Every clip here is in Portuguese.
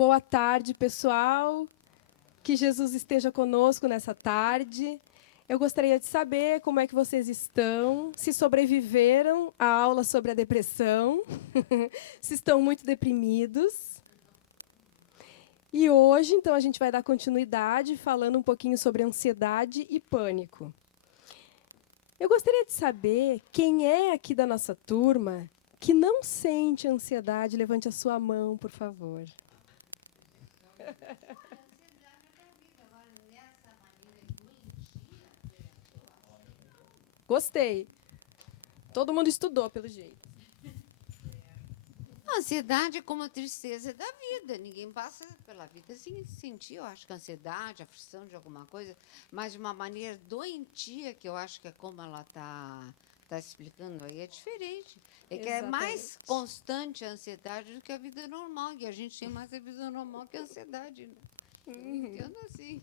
Boa tarde, pessoal. Que Jesus esteja conosco nessa tarde. Eu gostaria de saber como é que vocês estão, se sobreviveram à aula sobre a depressão, se estão muito deprimidos. E hoje, então, a gente vai dar continuidade falando um pouquinho sobre ansiedade e pânico. Eu gostaria de saber quem é aqui da nossa turma que não sente ansiedade. Levante a sua mão, por favor. Gostei. Todo mundo estudou, pelo jeito. A ansiedade é como a tristeza da vida. Ninguém passa pela vida sem sentir, eu acho que a ansiedade, a aflição de alguma coisa, mas de uma maneira doentia, que eu acho que é como ela está explicando aí, é diferente. É que é mais constante a ansiedade do que a vida normal, e a gente tem mais a vida normal que a ansiedade. Né? Eu entendo assim.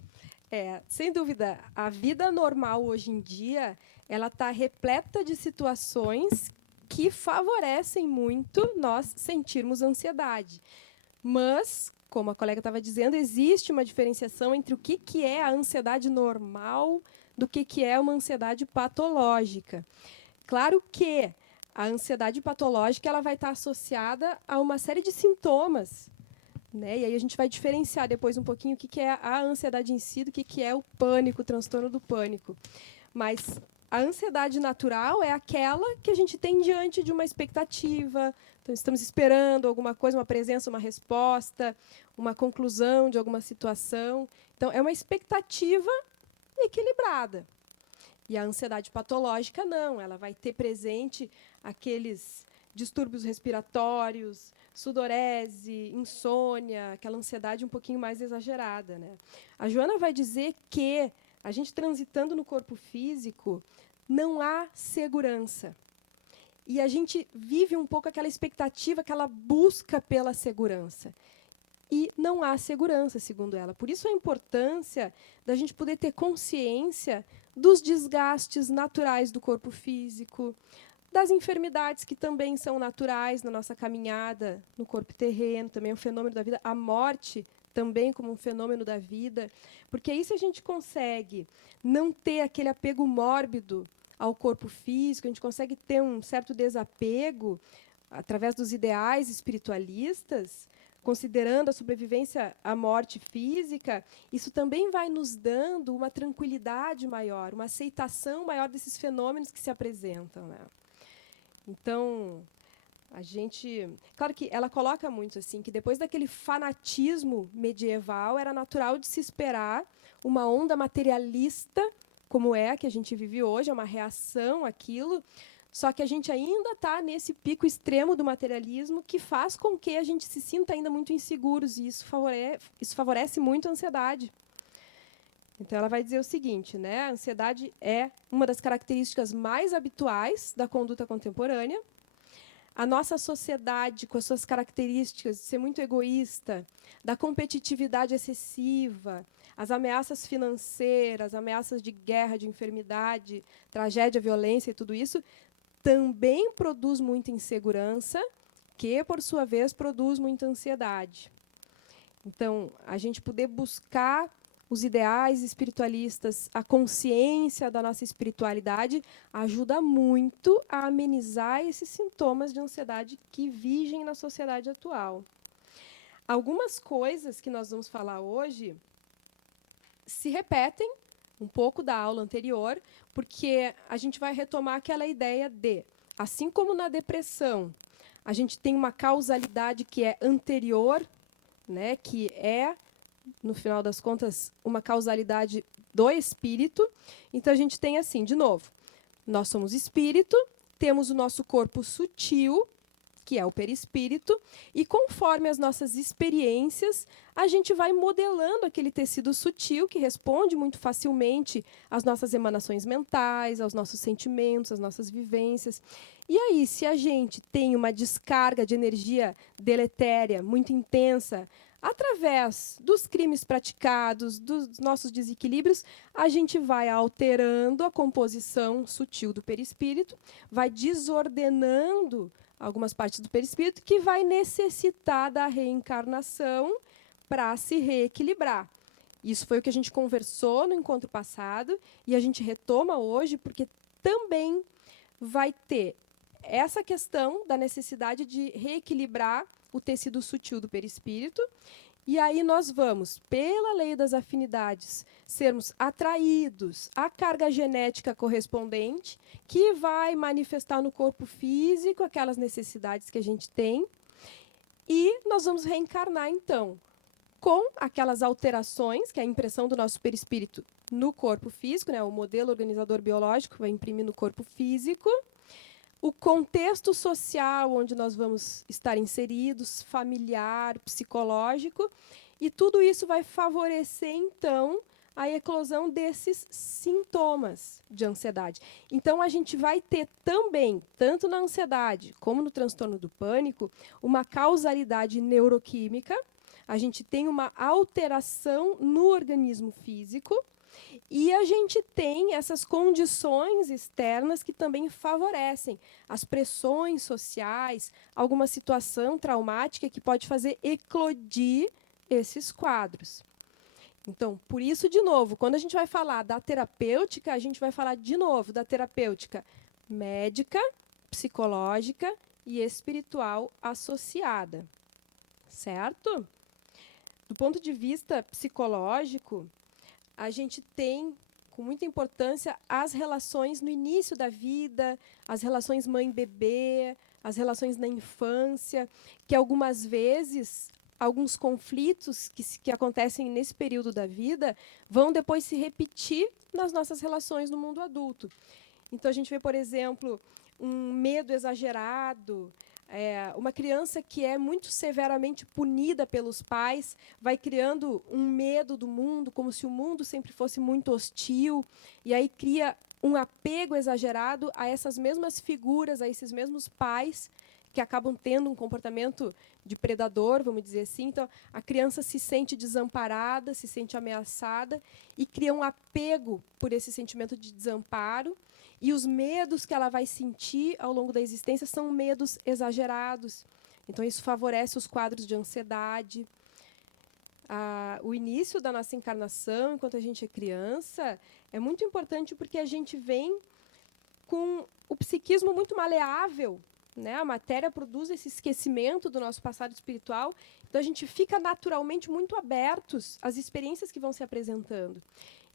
Sem dúvida, a vida normal hoje em dia, ela está repleta de situações que favorecem muito nós sentirmos ansiedade. Mas, como a colega estava dizendo, existe uma diferenciação entre o que é a ansiedade normal do que é uma ansiedade patológica. Claro que a ansiedade patológica ela vai estar associada a uma série de sintomas. Né? E aí a gente vai diferenciar depois um pouquinho o que é a ansiedade em si do que é o pânico, o transtorno do pânico. Mas a ansiedade natural é aquela que a gente tem diante de uma expectativa. Então, estamos esperando alguma coisa, uma presença, uma resposta, uma conclusão de alguma situação. Então, é uma expectativa equilibrada. E a ansiedade patológica, não. Ela vai ter presente aqueles distúrbios respiratórios, sudorese, insônia, aquela ansiedade um pouquinho mais exagerada. Né? A Joana vai dizer que a gente transitando no corpo físico não há segurança. E a gente vive um pouco aquela expectativa, aquela busca pela segurança. E não há segurança, segundo ela. Por isso a importância da gente poder ter consciência dos desgastes naturais do corpo físico, das enfermidades que também são naturais na nossa caminhada no corpo terreno, também é um fenômeno da vida, a morte também como um fenômeno da vida, porque aí se a gente consegue não ter aquele apego mórbido ao corpo físico, a gente consegue ter um certo desapego através dos ideais espiritualistas, considerando a sobrevivência à morte física, isso também vai nos dando uma tranquilidade maior, uma aceitação maior desses fenômenos que se apresentam. Né? Então, a gente... Claro que ela coloca muito assim, que depois daquele fanatismo medieval, era natural de se esperar uma onda materialista, como é a que a gente vive hoje, é uma reação àquilo, só que a gente ainda está nesse pico extremo do materialismo que faz com que a gente se sinta ainda muito inseguros, e isso favorece muito a ansiedade. Então, ela vai dizer o seguinte, né? A ansiedade é uma das características mais habituais da conduta contemporânea. A nossa sociedade, com as suas características de ser muito egoísta, da competitividade excessiva, as ameaças financeiras, ameaças de guerra, de enfermidade, tragédia, violência e tudo isso, também produz muita insegurança, que, por sua vez, produz muita ansiedade. Então, a gente poder buscar os ideais espiritualistas, a consciência da nossa espiritualidade, ajuda muito a amenizar esses sintomas de ansiedade que vigem na sociedade atual. Algumas coisas que nós vamos falar hoje se repetem um pouco da aula anterior, porque a gente vai retomar aquela ideia de, assim como na depressão, a gente tem uma causalidade que é anterior, né, que é, no final das contas, uma causalidade do espírito. Então, a gente tem assim, de novo, nós somos espírito, temos o nosso corpo sutil, que é o perispírito, e conforme as nossas experiências, a gente vai modelando aquele tecido sutil que responde muito facilmente às nossas emanações mentais, aos nossos sentimentos, às nossas vivências. E aí, se a gente tem uma descarga de energia deletéria muito intensa, através dos crimes praticados, dos nossos desequilíbrios, a gente vai alterando a composição sutil do perispírito, vai desordenando algumas partes do perispírito, que vai necessitar da reencarnação para se reequilibrar. Isso foi o que a gente conversou no encontro passado e a gente retoma hoje, porque também vai ter essa questão da necessidade de reequilibrar o tecido sutil do perispírito. E aí nós vamos, pela lei das afinidades, sermos atraídos à carga genética correspondente, que vai manifestar no corpo físico aquelas necessidades que a gente tem. E nós vamos reencarnar, então, com aquelas alterações, que é a impressão do nosso perispírito no corpo físico, né, o modelo organizador biológico vai imprimir no corpo físico, o contexto social onde nós vamos estar inseridos, familiar, psicológico, e tudo isso vai favorecer, então, a eclosão desses sintomas de ansiedade. Então, a gente vai ter também, tanto na ansiedade como no transtorno do pânico, uma causalidade neuroquímica. A gente tem uma alteração no organismo físico e a gente tem essas condições externas que também favorecem as pressões sociais, alguma situação traumática que pode fazer eclodir esses quadros. Então, por isso, de novo, quando a gente vai falar da terapêutica, a gente vai falar de novo da terapêutica médica, psicológica e espiritual associada. Certo? Do ponto de vista psicológico, a gente tem, com muita importância, as relações no início da vida, as relações mãe-bebê, as relações na infância, que algumas vezes, alguns conflitos que acontecem nesse período da vida vão depois se repetir nas nossas relações no mundo adulto. Então, a gente vê, por exemplo, um medo exagerado. Uma criança que é muito severamente punida pelos pais vai criando um medo do mundo, como se o mundo sempre fosse muito hostil, e aí cria um apego exagerado a essas mesmas figuras, a esses mesmos pais, que acabam tendo um comportamento de predador, vamos dizer assim. Então, a criança se sente desamparada, se sente ameaçada, e cria um apego por esse sentimento de desamparo. E os medos que ela vai sentir ao longo da existência são medos exagerados. Então, isso favorece os quadros de ansiedade. O início da nossa encarnação, enquanto a gente é criança, é muito importante porque a gente vem com o psiquismo muito maleável, né? A matéria produz esse esquecimento do nosso passado espiritual. Então, a gente fica naturalmente muito abertos às experiências que vão se apresentando.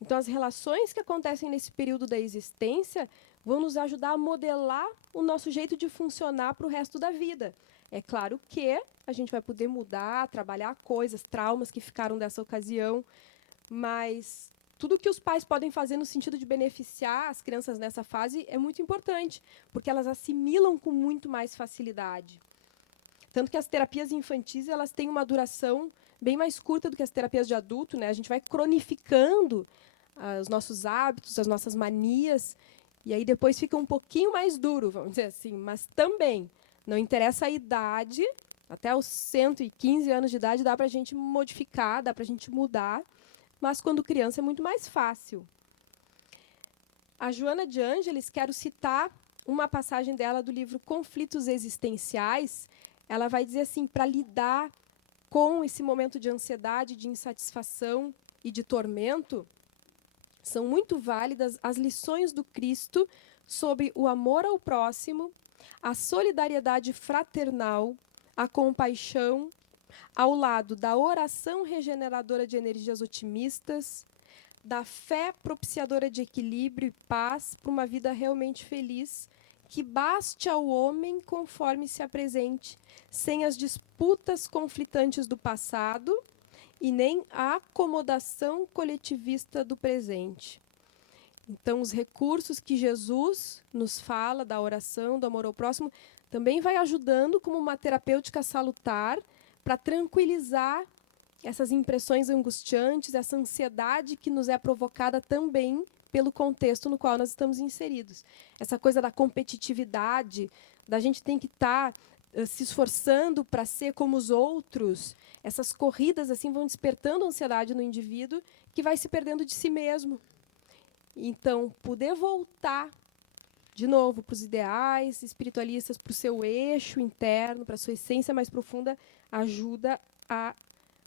Então, as relações que acontecem nesse período da existência vão nos ajudar a modelar o nosso jeito de funcionar para o resto da vida. É claro que a gente vai poder mudar, trabalhar coisas, traumas que ficaram dessa ocasião, mas tudo que os pais podem fazer no sentido de beneficiar as crianças nessa fase é muito importante, porque elas assimilam com muito mais facilidade. Tanto que as terapias infantis elas têm uma duração bem mais curta do que as terapias de adulto, né? A gente vai cronificando os nossos hábitos, as nossas manias, e aí depois fica um pouquinho mais duro, vamos dizer assim, mas também não interessa a idade, até os 115 anos de idade dá para a gente modificar, dá para a gente mudar, mas quando criança é muito mais fácil. A Joana de Ângeles, quero citar uma passagem dela do livro Conflitos Existenciais. Ela vai dizer assim, para lidar com esse momento de ansiedade, de insatisfação e de tormento, são muito válidas as lições do Cristo sobre o amor ao próximo, a solidariedade fraternal, a compaixão, ao lado da oração regeneradora de energias otimistas, da fé propiciadora de equilíbrio e paz para uma vida realmente feliz, que baste ao homem conforme se apresente, sem as disputas conflitantes do passado e nem a acomodação coletivista do presente. Então, os recursos que Jesus nos fala da oração, do amor ao próximo, também vai ajudando como uma terapêutica salutar para tranquilizar essas impressões angustiantes, essa ansiedade que nos é provocada também pelo contexto no qual nós estamos inseridos. Essa coisa da competitividade, da gente tem que estar se esforçando para ser como os outros, essas corridas assim vão despertando ansiedade no indivíduo que vai se perdendo de si mesmo. Então, poder voltar de novo para os ideais espiritualistas, para o seu eixo interno, para a sua essência mais profunda, ajuda a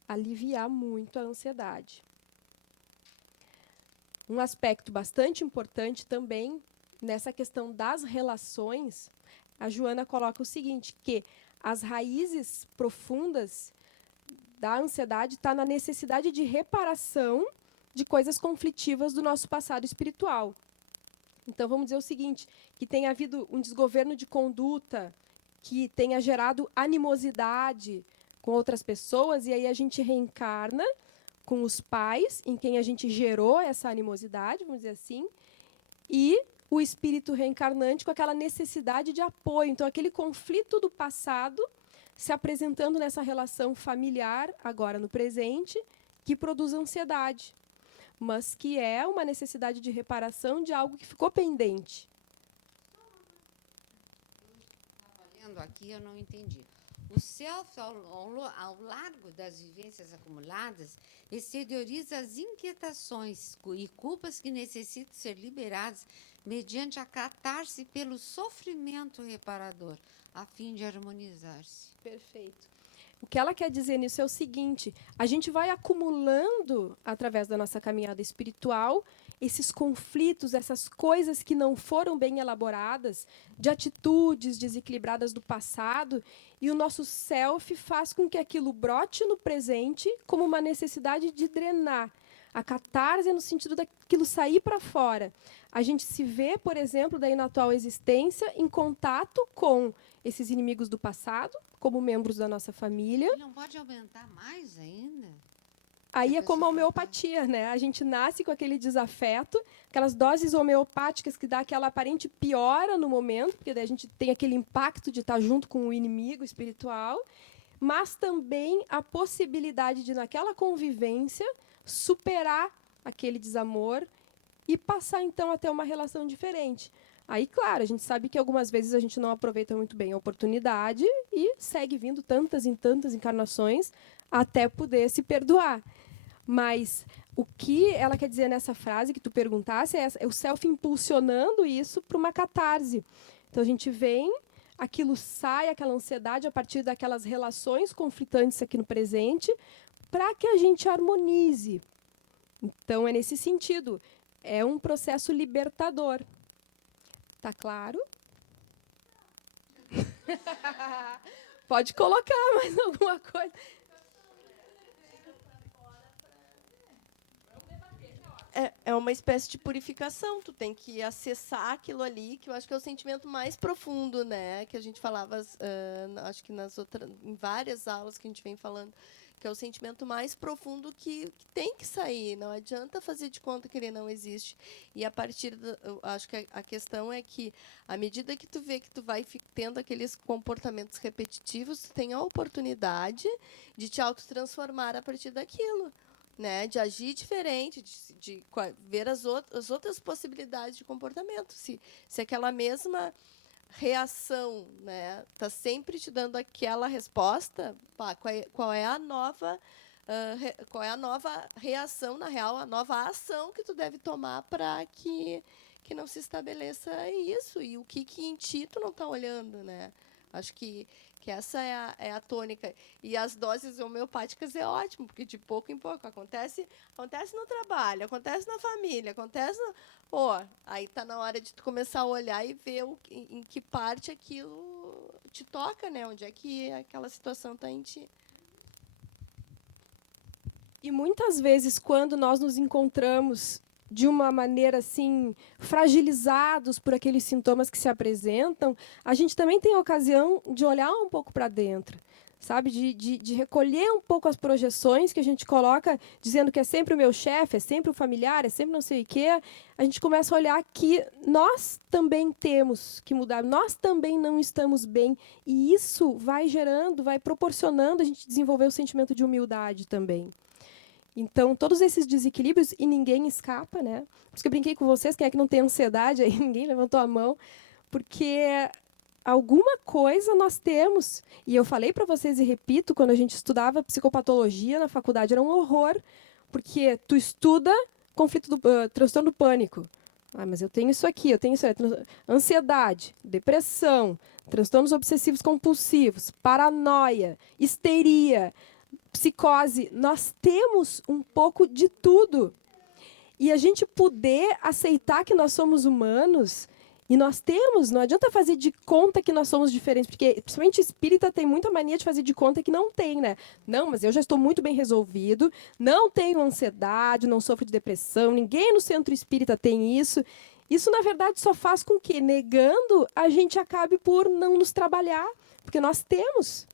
aliviar muito a ansiedade. Um aspecto bastante importante também nessa questão das relações, a Joana coloca o seguinte, que as raízes profundas da ansiedade está na necessidade de reparação de coisas conflitivas do nosso passado espiritual. Então, vamos dizer o seguinte, que tenha havido um desgoverno de conduta, que tenha gerado animosidade com outras pessoas, e aí a gente reencarna com os pais, em quem a gente gerou essa animosidade, vamos dizer assim, e o espírito reencarnante com aquela necessidade de apoio. Então, aquele conflito do passado se apresentando nessa relação familiar, agora no presente, que produz ansiedade, mas que é uma necessidade de reparação de algo que ficou pendente. Estava lendo aqui, eu não entendi. O self, ao largo das vivências acumuladas, exterioriza as inquietações e culpas que necessitam ser liberadas mediante a catarse pelo sofrimento reparador, a fim de harmonizar-se. Perfeito. O que ela quer dizer nisso é o seguinte, a gente vai acumulando, através da nossa caminhada espiritual, esses conflitos, essas coisas que não foram bem elaboradas, de atitudes desequilibradas do passado, e o nosso self faz com que aquilo brote no presente como uma necessidade de drenar. A catarse é no sentido daquilo sair para fora. A gente se vê, por exemplo, daí na atual existência, em contato com esses inimigos do passado, como membros da nossa família. E não pode aumentar mais ainda? Aí é como a homeopatia, né? A gente nasce com aquele desafeto, aquelas doses homeopáticas que dá aquela aparente piora no momento, porque daí a gente tem aquele impacto de estar junto com o inimigo espiritual, mas também a possibilidade de, naquela convivência, superar aquele desamor e passar, então, a ter uma relação diferente. Aí, claro, a gente sabe que algumas vezes a gente não aproveita muito bem a oportunidade e segue vindo tantas e tantas encarnações até poder se perdoar. Mas o que ela quer dizer nessa frase que tu perguntasse é o self impulsionando isso para uma catarse. Então, a gente vem, aquilo sai, aquela ansiedade a partir daquelas relações conflitantes aqui no presente, para que a gente harmonize. Então, é nesse sentido. É um processo libertador. Tá claro? Pode colocar mais alguma coisa. É uma espécie de purificação. Tu tem que acessar aquilo ali, que eu acho que é o sentimento mais profundo, né? Que a gente falava, acho que em várias aulas que a gente vem falando, que é o sentimento mais profundo que tem que sair. Não adianta fazer de conta que ele não existe. E a partir eu acho que a questão é que, à medida que tu vê que tu vai tendo aqueles comportamentos repetitivos, tu tem a oportunidade de te autotransformar a partir daquilo, né? De agir diferente, de ver as outras possibilidades de comportamento. Se aquela mesma reação, né, está sempre te dando aquela resposta, qual é a nova reação, na real, a nova ação que tu deve tomar para que não se estabeleça isso, e o que em ti tu não está olhando, né? Acho que essa é a tônica. E as doses homeopáticas é ótimo, porque de pouco em pouco acontece no trabalho, acontece na família, acontece aí está na hora de tu começar a olhar e ver em que parte aquilo te toca, né? Onde é que aquela situação está em ti. E muitas vezes, quando nós nos encontramos de uma maneira assim, fragilizados por aqueles sintomas que se apresentam, a gente também tem a ocasião de olhar um pouco para dentro, sabe? De recolher um pouco as projeções que a gente coloca, dizendo que é sempre o meu chefe, é sempre o familiar, é sempre não sei o quê. A gente começa a olhar que nós também temos que mudar, nós também não estamos bem. E isso vai gerando, vai proporcionando a gente desenvolver o sentimento de humildade também. Então, todos esses desequilíbrios, e ninguém escapa, né? Por isso que eu brinquei com vocês, quem é que não tem ansiedade aí? Ninguém levantou a mão, porque alguma coisa nós temos. E eu falei para vocês e repito, quando a gente estudava psicopatologia na faculdade, era um horror, porque tu estuda transtorno do pânico. Ah, mas eu tenho isso aqui, eu tenho isso aqui. Ansiedade, depressão, transtornos obsessivos compulsivos, paranoia, histeria. psicose, nós temos um pouco de tudo. E a gente poder aceitar que nós somos humanos, e nós temos, não adianta fazer de conta que nós somos diferentes, porque principalmente espírita tem muita mania de fazer de conta que não tem, né? Não, mas eu já estou muito bem resolvido, não tenho ansiedade, não sofro de depressão, ninguém no centro espírita tem isso. Isso, na verdade, só faz com que, negando, a gente acabe por não nos trabalhar, porque nós temos.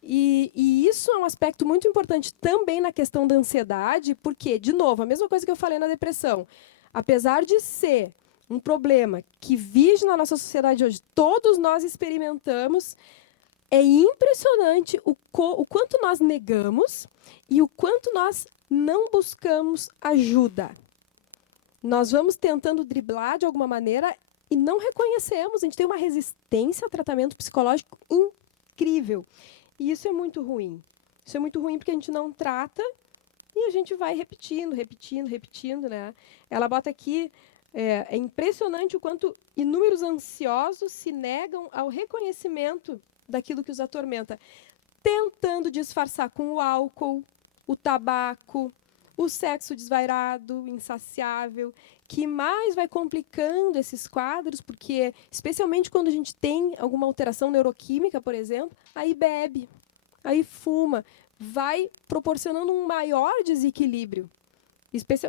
E isso é um aspecto muito importante também na questão da ansiedade, porque, de novo, a mesma coisa que eu falei na depressão, apesar de ser um problema que vive na nossa sociedade hoje, todos nós experimentamos, é impressionante o quanto nós negamos e o quanto nós não buscamos ajuda. Nós vamos tentando driblar de alguma maneira e não reconhecemos. A gente tem uma resistência ao tratamento psicológico incrível. E isso é muito ruim. Isso é muito ruim porque a gente não trata e a gente vai repetindo, né? Ela bota aqui, é impressionante o quanto inúmeros ansiosos se negam ao reconhecimento daquilo que os atormenta, tentando disfarçar com o álcool, o tabaco, o sexo desvairado, insaciável, que mais vai complicando esses quadros, porque, especialmente quando a gente tem alguma alteração neuroquímica, por exemplo, aí bebe, aí fuma, vai proporcionando um maior desequilíbrio.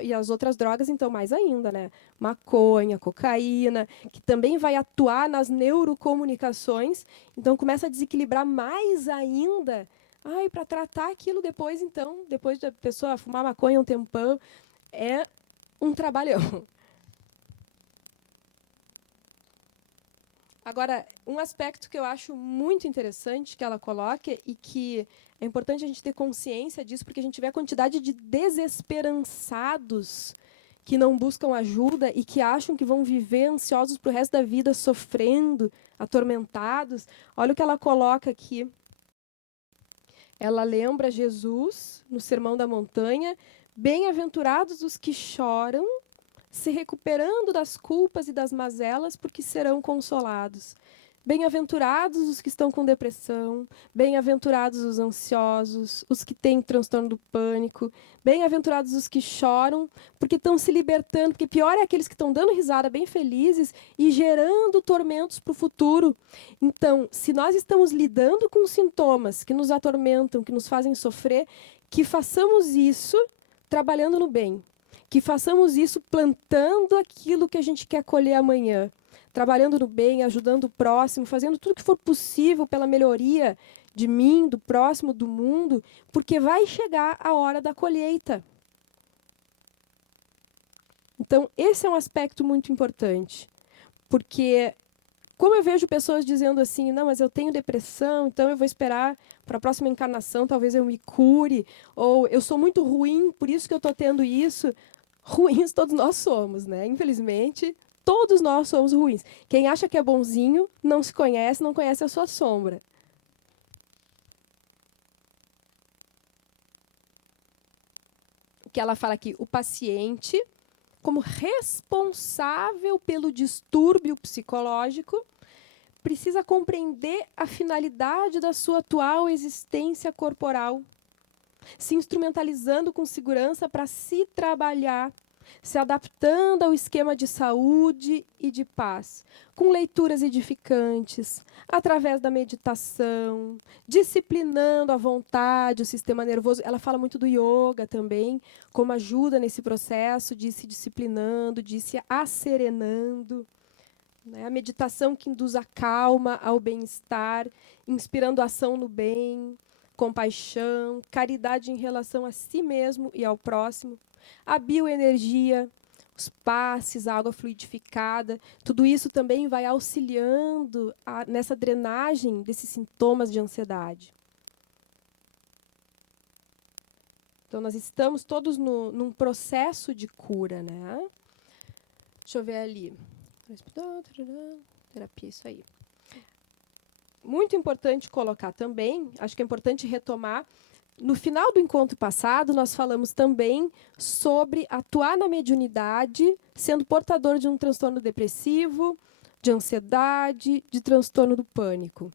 E as outras drogas, então, mais ainda, né? Maconha, cocaína, que também vai atuar nas neurocomunicações, então começa a desequilibrar mais ainda. Para tratar aquilo depois, então, depois da pessoa fumar maconha um tempão, é um trabalhão. Agora, um aspecto que eu acho muito interessante que ela coloca e que é importante a gente ter consciência disso, porque a gente vê a quantidade de desesperançados que não buscam ajuda e que acham que vão viver ansiosos para o resto da vida, sofrendo, atormentados. Olha o que ela coloca aqui. Ela lembra Jesus, no Sermão da Montanha, bem-aventurados os que choram, se recuperando das culpas e das mazelas, porque serão consolados. Bem-aventurados os que estão com depressão, bem-aventurados os ansiosos, os que têm transtorno do pânico, bem-aventurados os que choram, porque estão se libertando, porque pior é aqueles que estão dando risada bem felizes e gerando tormentos para o futuro. Então, se nós estamos lidando com sintomas que nos atormentam, que nos fazem sofrer, que façamos isso trabalhando no bem, que façamos isso plantando aquilo que a gente quer colher amanhã, trabalhando no bem, ajudando o próximo, fazendo tudo o que for possível pela melhoria de mim, do próximo, do mundo, porque vai chegar a hora da colheita. Então, esse é um aspecto muito importante, porque como eu vejo pessoas dizendo assim, não, mas eu tenho depressão, então eu vou esperar para a próxima encarnação, talvez eu me cure, ou eu sou muito ruim, por isso que eu estou tendo isso. Ruins todos nós somos, né? Infelizmente, todos nós somos ruins. Quem acha que é bonzinho não se conhece, não conhece a sua sombra. O que ela fala aqui, o paciente, como responsável pelo distúrbio psicológico, precisa compreender a finalidade da sua atual existência corporal, se instrumentalizando com segurança para se trabalhar, se adaptando ao esquema de saúde e de paz, com leituras edificantes, através da meditação, disciplinando à vontade o sistema nervoso. Ela fala muito do yoga também, como ajuda nesse processo de se disciplinando, de se asserenando. Né? A meditação que induz a calma, ao bem-estar, inspirando ação no bem, compaixão, caridade em relação a si mesmo e ao próximo, a bioenergia, os passes, a água fluidificada, tudo isso também vai auxiliando nessa drenagem desses sintomas de ansiedade. Então, nós estamos todos num processo de cura, né? Deixa eu ver ali. Terapia, isso aí. Muito importante colocar também, acho que é importante retomar, no final do encontro passado, nós falamos também sobre atuar na mediunidade, sendo portador de um transtorno depressivo, de ansiedade, de transtorno do pânico.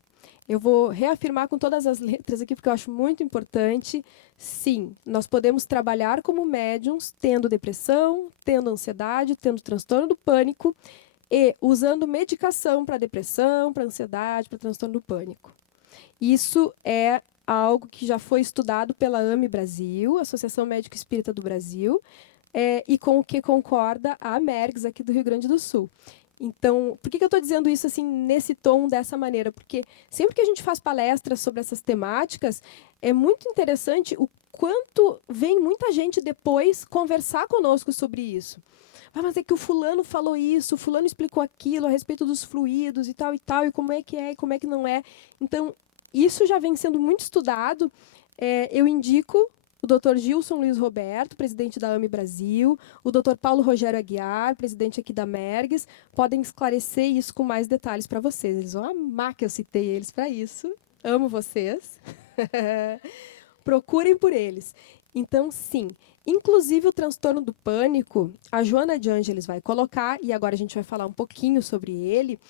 Eu vou reafirmar com todas as letras aqui, porque eu acho muito importante. Sim, nós podemos trabalhar como médiums, tendo depressão, tendo ansiedade, tendo transtorno do pânico e usando medicação para depressão, para ansiedade, para transtorno do pânico. Isso é algo que já foi estudado pela AME Brasil, Associação Médico Espírita do Brasil, e com o que concorda a AMERGS aqui do Rio Grande do Sul. Então, por que eu estou dizendo isso assim nesse tom, dessa maneira? Porque sempre que a gente faz palestras sobre essas temáticas, é muito interessante o quanto vem muita gente depois conversar conosco sobre isso. Ah, mas é que o fulano falou isso, o fulano explicou aquilo a respeito dos fluidos e tal, e como é e como é que não é. Então, isso já vem sendo muito estudado. Eu indico o Dr. Gilson Luiz Roberto, presidente da AME Brasil, o Dr. Paulo Rogério Aguiar, presidente aqui da MERGS, podem esclarecer isso com mais detalhes para vocês. Eles vão amar que eu citei eles para isso. Amo vocês. Procurem por eles. Então, sim, inclusive o transtorno do pânico, a Joana de Ângeles vai colocar, e agora a gente vai falar um pouquinho sobre ele,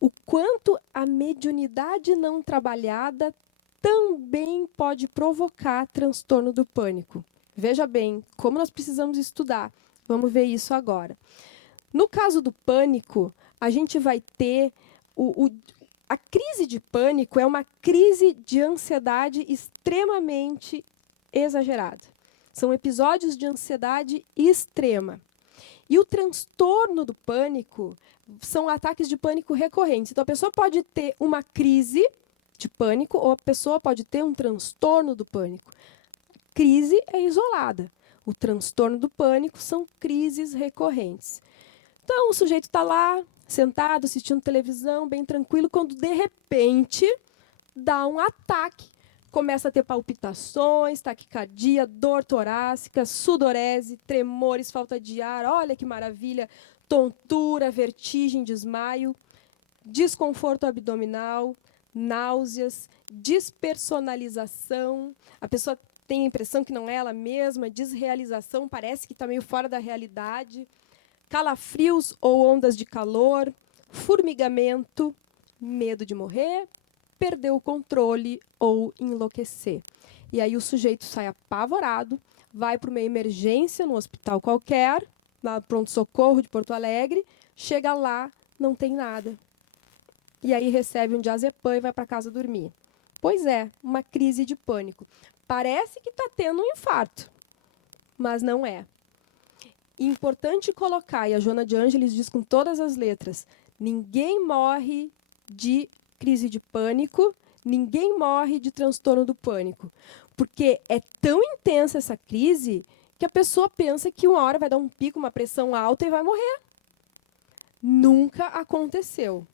o quanto a mediunidade não trabalhada também pode provocar transtorno do pânico. Veja bem, como nós precisamos estudar. Vamos ver isso agora. No caso do pânico, a gente vai ter a crise de pânico é uma crise de ansiedade extremamente exagerada. São episódios de ansiedade extrema. E o transtorno do pânico são ataques de pânico recorrentes. Então, a pessoa pode ter uma crise de pânico ou a pessoa pode ter um transtorno do pânico. Crise é isolada. O transtorno do pânico são crises recorrentes. Então, o sujeito está lá, sentado, assistindo televisão, bem tranquilo, quando, de repente, dá um ataque. Começa a ter palpitações, taquicardia, dor torácica, sudorese, tremores, falta de ar, olha que maravilha, tontura, vertigem, desmaio, desconforto abdominal, náuseas, despersonalização, a pessoa tem a impressão que não é ela mesma, desrealização, parece que está meio fora da realidade, calafrios ou ondas de calor, formigamento, medo de morrer, perder o controle ou enlouquecer. E aí o sujeito sai apavorado, vai para uma emergência no hospital qualquer, na pronto-socorro de Porto Alegre, chega lá, não tem nada. E aí recebe um diazepam e vai para casa dormir. Pois é, uma crise de pânico. Parece que está tendo um infarto, mas não é. Importante colocar, e a Joana de Ângeles diz com todas as letras, ninguém morre de crise de pânico, ninguém morre de transtorno do pânico. Porque é tão intensa essa crise que a pessoa pensa que uma hora vai dar um pico, uma pressão alta e vai morrer. Nunca aconteceu.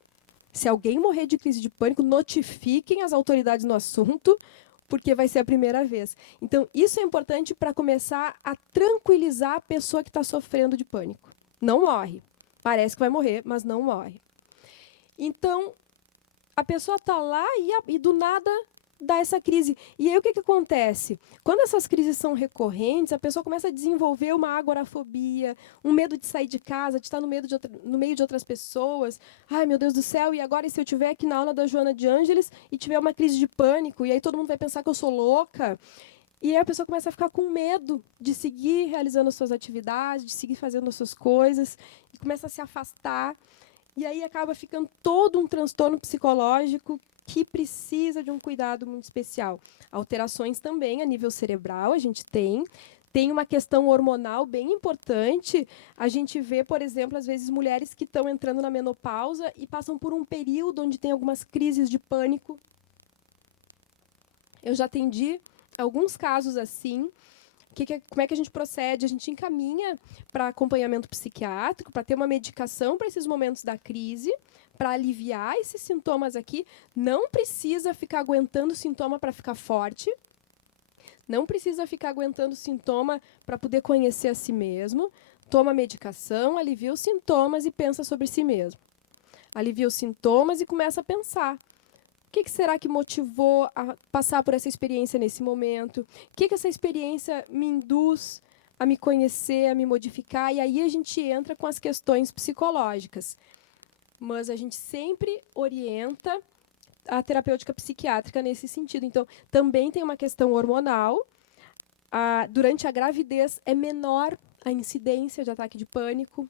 Se alguém morrer de crise de pânico, notifiquem as autoridades no assunto, porque vai ser a primeira vez. Então, isso é importante para começar a tranquilizar a pessoa que está sofrendo de pânico. Não morre. Parece que vai morrer, mas não morre. Então, a pessoa está lá e do nada dá essa crise. E aí o que acontece? Quando essas crises são recorrentes, a pessoa começa a desenvolver uma agorafobia, um medo de sair de casa, de estar no meio de outras pessoas. Ai, meu Deus do céu, e agora e se eu estiver aqui na aula da Joana de Ângeles e tiver uma crise de pânico, e aí todo mundo vai pensar que eu sou louca? E aí a pessoa começa a ficar com medo de seguir realizando as suas atividades, de seguir fazendo as suas coisas, e começa a se afastar. E aí acaba ficando todo um transtorno psicológico que precisa de um cuidado muito especial. Alterações também a nível cerebral a gente tem. Tem uma questão hormonal bem importante. A gente vê, por exemplo, às vezes mulheres que estão entrando na menopausa e passam por um período onde tem algumas crises de pânico. Eu já atendi alguns casos assim. Como é que a gente procede? A gente encaminha para acompanhamento psiquiátrico, para ter uma medicação para esses momentos da crise, para aliviar esses sintomas aqui. Não precisa ficar aguentando sintoma para ficar forte. Não precisa ficar aguentando sintoma para poder conhecer a si mesmo. Toma medicação, alivia os sintomas e pensa sobre si mesmo. Alivia os sintomas e começa a pensar. O que será que motivou a passar por essa experiência nesse momento? O que essa experiência me induz a me conhecer, a me modificar? E aí a gente entra com as questões psicológicas. Mas a gente sempre orienta a terapêutica psiquiátrica nesse sentido. Então, também tem uma questão hormonal. Durante a gravidez é menor a incidência de ataque de pânico.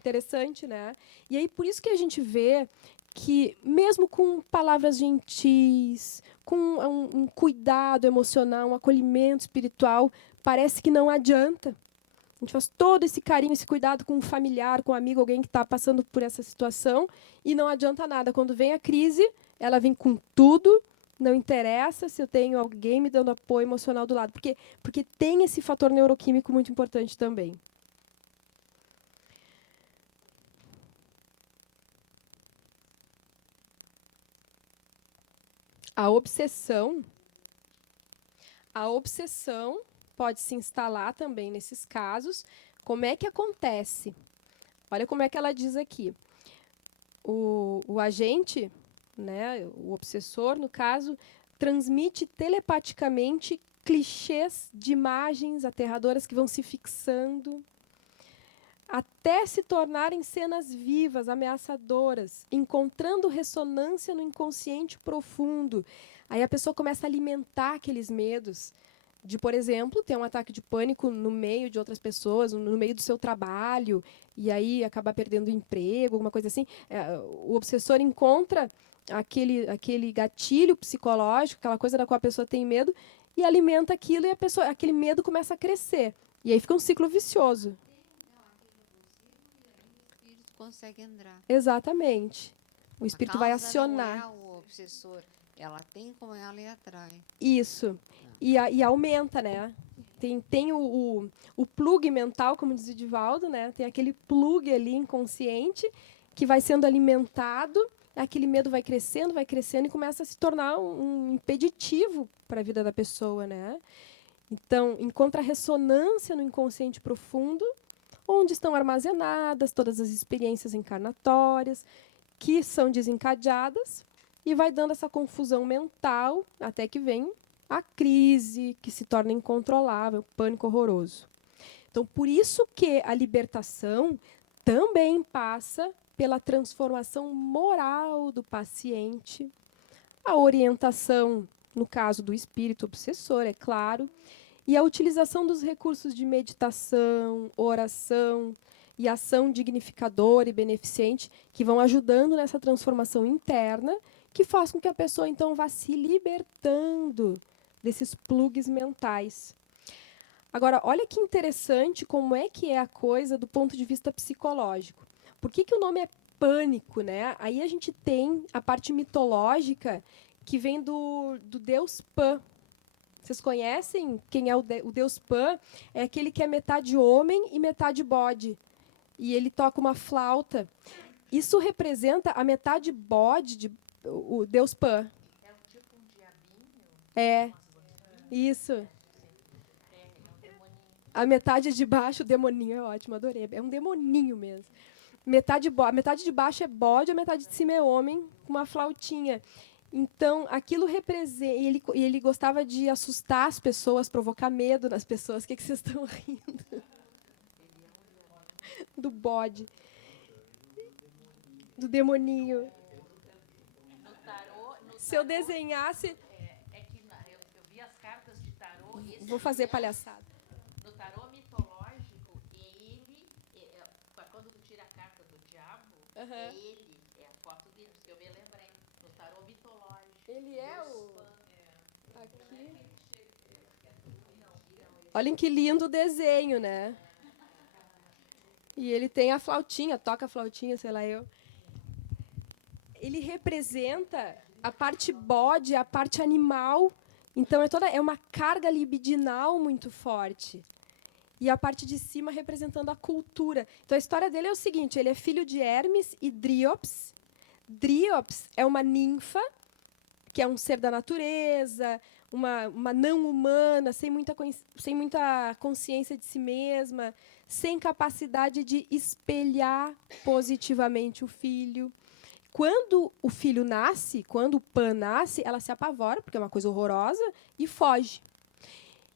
Interessante, né? E aí, por isso que a gente vê que, mesmo com palavras gentis, com um cuidado emocional, um acolhimento espiritual, parece que não adianta. A gente faz todo esse carinho, esse cuidado com um familiar, com um amigo, alguém que está passando por essa situação, e não adianta nada. Quando vem a crise, ela vem com tudo, não interessa se eu tenho alguém me dando apoio emocional do lado, porque tem esse fator neuroquímico muito importante também. A obsessão pode se instalar também nesses casos. Como é que acontece? Olha como é que ela diz aqui. O agente, né, o obsessor, no caso, transmite telepaticamente clichês de imagens aterradoras que vão se fixando até se tornarem cenas vivas, ameaçadoras, encontrando ressonância no inconsciente profundo. Aí a pessoa começa a alimentar aqueles medos de, por exemplo, ter um ataque de pânico no meio de outras pessoas, no meio do seu trabalho, e aí acabar perdendo o emprego, alguma coisa assim. O obsessor encontra aquele gatilho psicológico, aquela coisa da qual a pessoa tem medo, e alimenta aquilo, e aquele medo começa a crescer. E aí fica um ciclo vicioso. Consegue entrar. Exatamente. O espírito vai acionar. Não é o obsessor. Ela tem como ela e atrai. Isso. E aumenta, né? Tem o plug mental, como diz o Divaldo, né? Tem aquele plug ali inconsciente que vai sendo alimentado, aquele medo vai crescendo e começa a se tornar um impeditivo para a vida da pessoa, né? Então, encontra ressonância no inconsciente profundo, onde estão armazenadas todas as experiências encarnatórias que são desencadeadas e vai dando essa confusão mental até que vem a crise, que se torna incontrolável, pânico horroroso. Então, por isso que a libertação também passa pela transformação moral do paciente, a orientação, no caso do espírito obsessor, é claro, e a utilização dos recursos de meditação, oração e ação dignificadora e beneficente que vão ajudando nessa transformação interna, que faz com que a pessoa, então, vá se libertando desses plugs mentais. Agora, olha que interessante como é que é a coisa do ponto de vista psicológico. Por que o nome é pânico, né? Aí a gente tem a parte mitológica que vem do deus Pan. Vocês conhecem quem é o deus Pan? É aquele que é metade homem e metade bode. E ele toca uma flauta. Isso representa a metade bode, o deus Pan. É tipo um diabinho? É, isso. A metade de baixo, o demoninho, é ótimo, adorei. É um demoninho mesmo. A metade de baixo é bode, a metade de cima é homem, com uma flautinha. Então, aquilo representa... Ele gostava de assustar as pessoas, provocar medo nas pessoas. O que vocês estão rindo? Do bode. Do demoninho. No tarô, Se eu desenhasse... é que eu vi as cartas de tarô. E Vou fazer palhaçada. No tarô mitológico, quando tu tira a carta do diabo, é ele, é a foto dele, que eu me lembrei. No tarô mitológico. Ele é o... Aqui. Olhem que lindo o desenho, né? E ele tem a flautinha, toca a flautinha, sei lá eu. Ele representa a parte bode, a parte animal. Então, é uma carga libidinal muito forte. E a parte de cima representando a cultura. Então, a história dele é o seguinte, ele é filho de Hermes e Dríops. Dríops é uma ninfa, que é um ser da natureza, uma não humana, sem muita consciência de si mesma, sem capacidade de espelhar positivamente o filho. Quando o filho nasce, quando o Pan nasce, ela se apavora, porque é uma coisa horrorosa, e foge.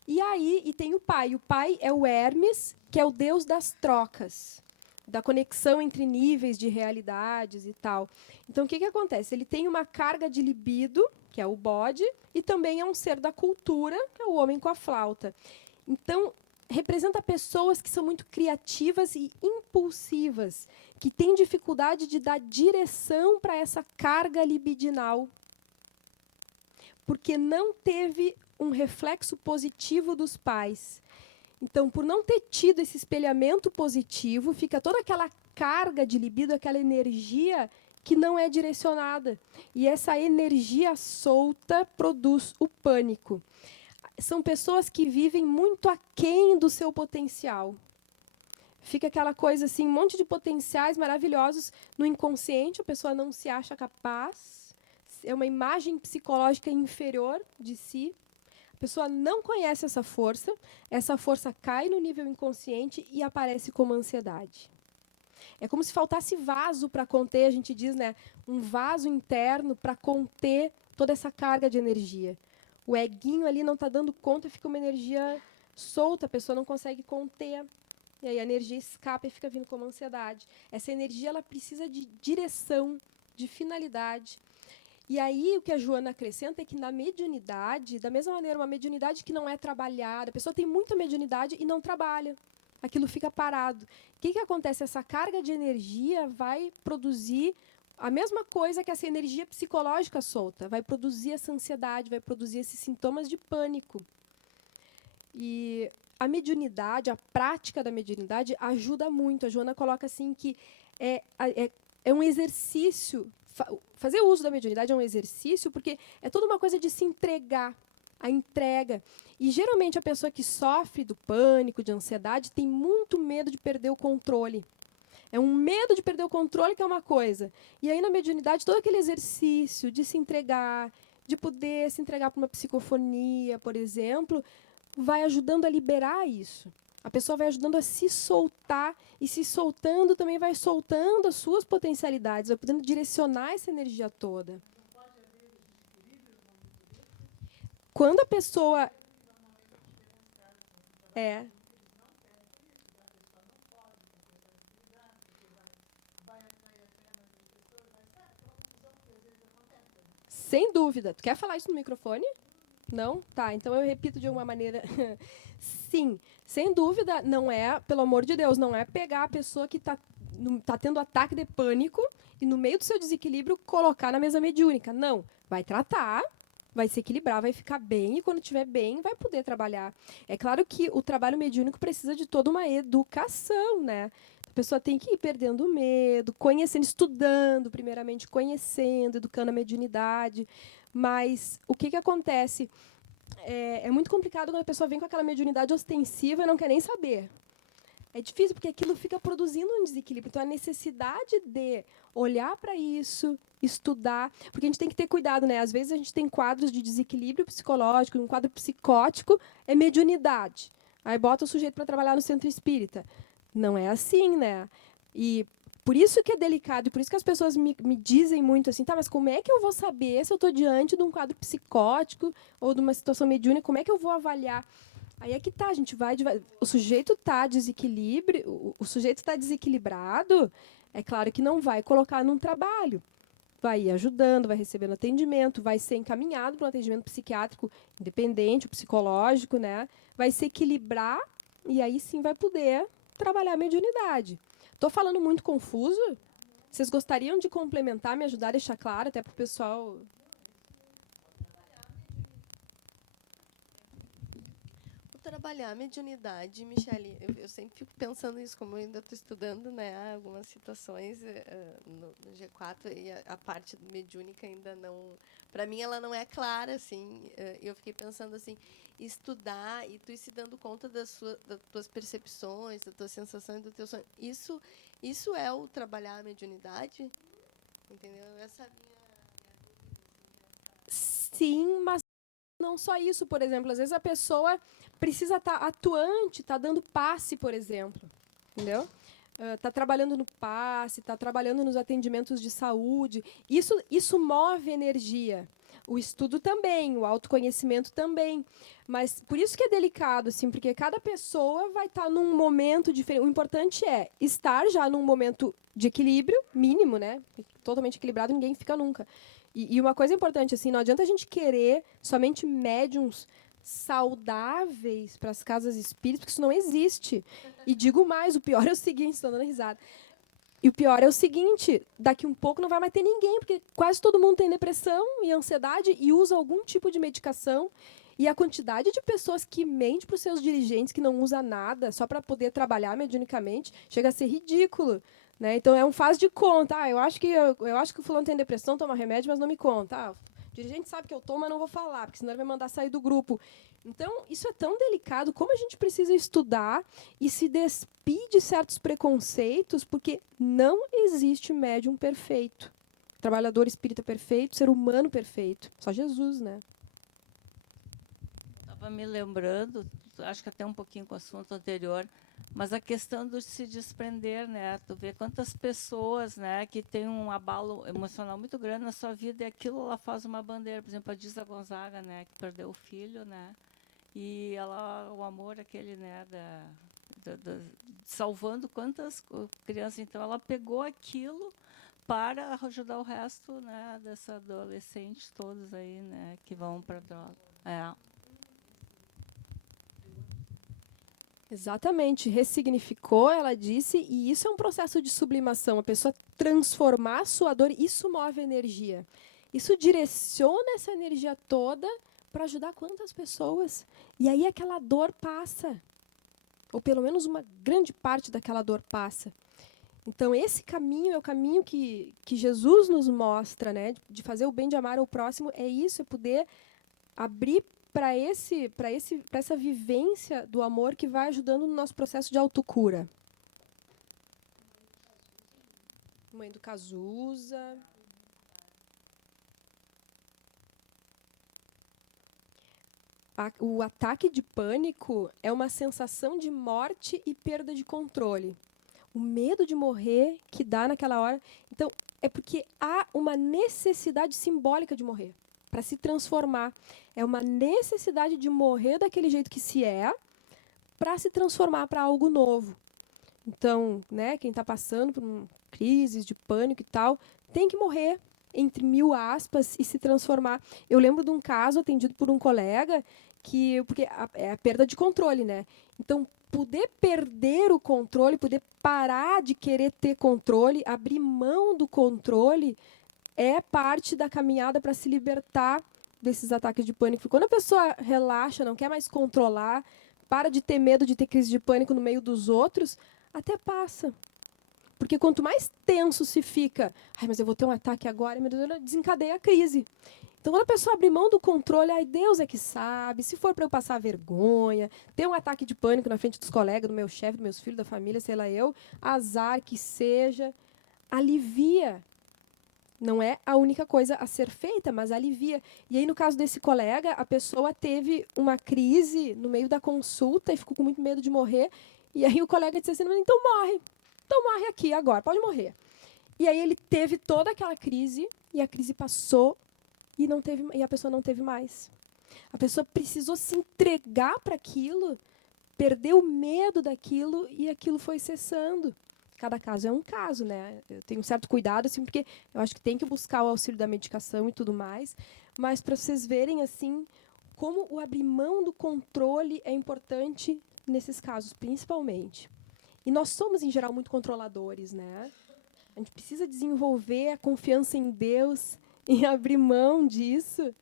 E aí tem o pai. O pai é o Hermes, que é o deus das trocas. da conexão entre níveis de realidades e tal. Então, o que acontece? Ele tem uma carga de libido, que é o bode, e também é um ser da cultura, que é o homem com a flauta. Então, representa pessoas que são muito criativas e impulsivas, que têm dificuldade de dar direção para essa carga libidinal, porque não teve um reflexo positivo dos pais. Então, por não ter tido esse espelhamento positivo, fica toda aquela carga de libido, aquela energia que não é direcionada. E essa energia solta produz o pânico. São pessoas que vivem muito aquém do seu potencial. Fica aquela coisa assim, um monte de potenciais maravilhosos no inconsciente, a pessoa não se acha capaz, é uma imagem psicológica inferior de si. A pessoa não conhece essa força cai no nível inconsciente e aparece como ansiedade. É como se faltasse vaso para conter, a gente diz, né, um vaso interno para conter toda essa carga de energia. O eguinho ali não está dando conta, fica uma energia solta, a pessoa não consegue conter. E aí a energia escapa e fica vindo como ansiedade. Essa energia ela precisa de direção, de finalidade. E aí o que a Joana acrescenta é que na mediunidade, da mesma maneira, uma mediunidade que não é trabalhada, a pessoa tem muita mediunidade e não trabalha. Aquilo fica parado. O que acontece? Essa carga de energia vai produzir a mesma coisa que essa energia psicológica solta. Vai produzir essa ansiedade, vai produzir esses sintomas de pânico. E a mediunidade, a prática da mediunidade ajuda muito. A Joana coloca assim que é um exercício. Fazer uso da mediunidade é um exercício porque é toda uma coisa de se entregar, a entrega. E, geralmente, a pessoa que sofre do pânico, de ansiedade, tem muito medo de perder o controle. É um medo de perder o controle que é uma coisa. E aí, na mediunidade, todo aquele exercício de se entregar, de poder se entregar para uma psicofonia, por exemplo, vai ajudando a liberar isso. A pessoa vai ajudando a se soltar, e se soltando também vai soltando as suas potencialidades, vai podendo direcionar essa energia toda. Quando a pessoa... Sem dúvida. Tu quer falar isso no microfone? Não? Tá, então eu repito de alguma maneira. Sim, sem dúvida, não é, pelo amor de Deus, não é pegar a pessoa que está tendo ataque de pânico e, no meio do seu desequilíbrio, colocar na mesa mediúnica. Não, vai tratar, vai se equilibrar, vai ficar bem, e quando estiver bem, vai poder trabalhar. É claro que o trabalho mediúnico precisa de toda uma educação, né? A pessoa tem que ir perdendo o medo, conhecendo, estudando, primeiramente conhecendo, educando a mediunidade. Mas o que acontece? É muito complicado quando a pessoa vem com aquela mediunidade ostensiva e não quer nem saber. É difícil, porque aquilo fica produzindo um desequilíbrio. Então, a necessidade de olhar para isso, estudar, porque a gente tem que ter cuidado, né? Às vezes a gente tem quadros de desequilíbrio psicológico, um quadro psicótico é mediunidade. Aí bota o sujeito para trabalhar no centro espírita. Não é assim, né? E por isso que é delicado, e por isso que as pessoas me dizem muito assim, tá, mas como é que eu vou saber se eu estou diante de um quadro psicótico ou de uma situação mediúnica, como é que eu vou avaliar? Aí é que tá, a gente vai... O sujeito está o sujeito está desequilibrado, é claro que não vai colocar num trabalho. Vai ir ajudando, vai recebendo atendimento, vai ser encaminhado para um atendimento psiquiátrico independente, psicológico, né? Vai se equilibrar e aí sim vai poder trabalhar a mediunidade. Estou falando muito confuso? Vocês gostariam de complementar, me ajudar a deixar claro, até para o pessoal... Trabalhar a mediunidade, Michele, eu sempre fico pensando nisso, como eu ainda estou estudando, né, algumas situações no G4, e a parte mediúnica ainda não... Para mim, ela não é clara, assim. Eu fiquei pensando, assim, estudar e tu ir se dando conta das tuas percepções, das tuas sensações, do teu sonho. Isso é o trabalhar a mediunidade? Entendeu? Essa é a minha dúvida. Sim, mas não só isso, por exemplo. Às vezes a pessoa precisa estar atuante, estar dando passe, por exemplo. Entendeu? está trabalhando no passe, está trabalhando nos atendimentos de saúde. Isso move energia. O estudo também, o autoconhecimento também. Mas por isso que é delicado, assim, porque cada pessoa vai estar num momento diferente. O importante é estar já num momento de equilíbrio mínimo, né? Totalmente equilibrado, ninguém fica nunca. E uma coisa importante, assim, não adianta a gente querer somente médiums saudáveis para as casas espíritas, porque isso não existe. E digo mais, o pior é o seguinte, estou dando risada. E o pior é o seguinte, daqui um pouco não vai mais ter ninguém, porque quase todo mundo tem depressão e ansiedade e usa algum tipo de medicação. E a quantidade de pessoas que mente para os seus dirigentes, que não usa nada, só para poder trabalhar mediunicamente, chega a ser ridículo. Né? Então, é um faz de conta. Eu acho que o fulano tem depressão, toma remédio, mas não me conta. O dirigente sabe que eu tomo, mas não vou falar, porque senão ele vai mandar sair do grupo. Então, isso é tão delicado, como a gente precisa estudar e se despir de certos preconceitos, porque não existe médium perfeito. Trabalhador espírita perfeito, ser humano perfeito. Só Jesus, né? Estava me lembrando, acho que até um pouquinho com o assunto anterior, mas a questão de se desprender, né? Tu vê quantas pessoas, né, que têm um abalo emocional muito grande na sua vida e aquilo ela faz uma bandeira. Por exemplo, a Disa Gonzaga, né, que perdeu o filho, né? E ela, o amor aquele, né, salvando quantas crianças. Então, ela pegou aquilo para ajudar o resto, né, dessa adolescentes todos aí, né, que vão para droga. Exatamente, ressignificou, ela disse, e isso é um processo de sublimação, a pessoa transformar a sua dor, isso move a energia. Isso direciona essa energia toda para ajudar quantas pessoas? E aí aquela dor passa, ou pelo menos uma grande parte daquela dor passa. Então, esse caminho é o caminho que Jesus nos mostra, né? De fazer o bem, de amar ao próximo, é isso, é poder abrir para essa vivência do amor que vai ajudando no nosso processo de autocura. Mãe do Cazuza. O ataque de pânico é uma sensação de morte e perda de controle. O medo de morrer que dá naquela hora. Então, é porque há uma necessidade simbólica de morrer, para se transformar. É uma necessidade de morrer daquele jeito que se é, para se transformar para algo novo. Então, né, quem está passando por crises de pânico e tal, tem que morrer, entre 1000 aspas, e se transformar. Eu lembro de um caso atendido por um colega, porque é a perda de controle, né? Então, poder perder o controle, poder parar de querer ter controle, abrir mão do controle, é parte da caminhada para se libertar desses ataques de pânico. Quando a pessoa relaxa, não quer mais controlar, para de ter medo de ter crise de pânico no meio dos outros, até passa. Porque quanto mais tenso se fica, mas eu vou ter um ataque agora, meu Deus, desencadeia a crise. Então, quando a pessoa abre mão do controle, Deus é que sabe, se for para eu passar vergonha, ter um ataque de pânico na frente dos colegas, do meu chefe, dos meus filhos, da família, sei lá eu, azar que seja, alivia. Não é a única coisa a ser feita, mas alivia. E aí, no caso desse colega, a pessoa teve uma crise no meio da consulta e ficou com muito medo de morrer. E aí o colega disse assim, então morre. Então morre aqui agora, pode morrer. E aí ele teve toda aquela crise, e a crise passou, e a pessoa não teve mais. A pessoa precisou se entregar para aquilo, perdeu o medo daquilo, e aquilo foi cessando. Cada caso é um caso, né? Eu tenho um certo cuidado, assim, porque eu acho que tem que buscar o auxílio da medicação e tudo mais, mas para vocês verem, assim, como o abrir mão do controle é importante nesses casos, principalmente. E nós somos, em geral, muito controladores, né? A gente precisa desenvolver a confiança em Deus e abrir mão disso.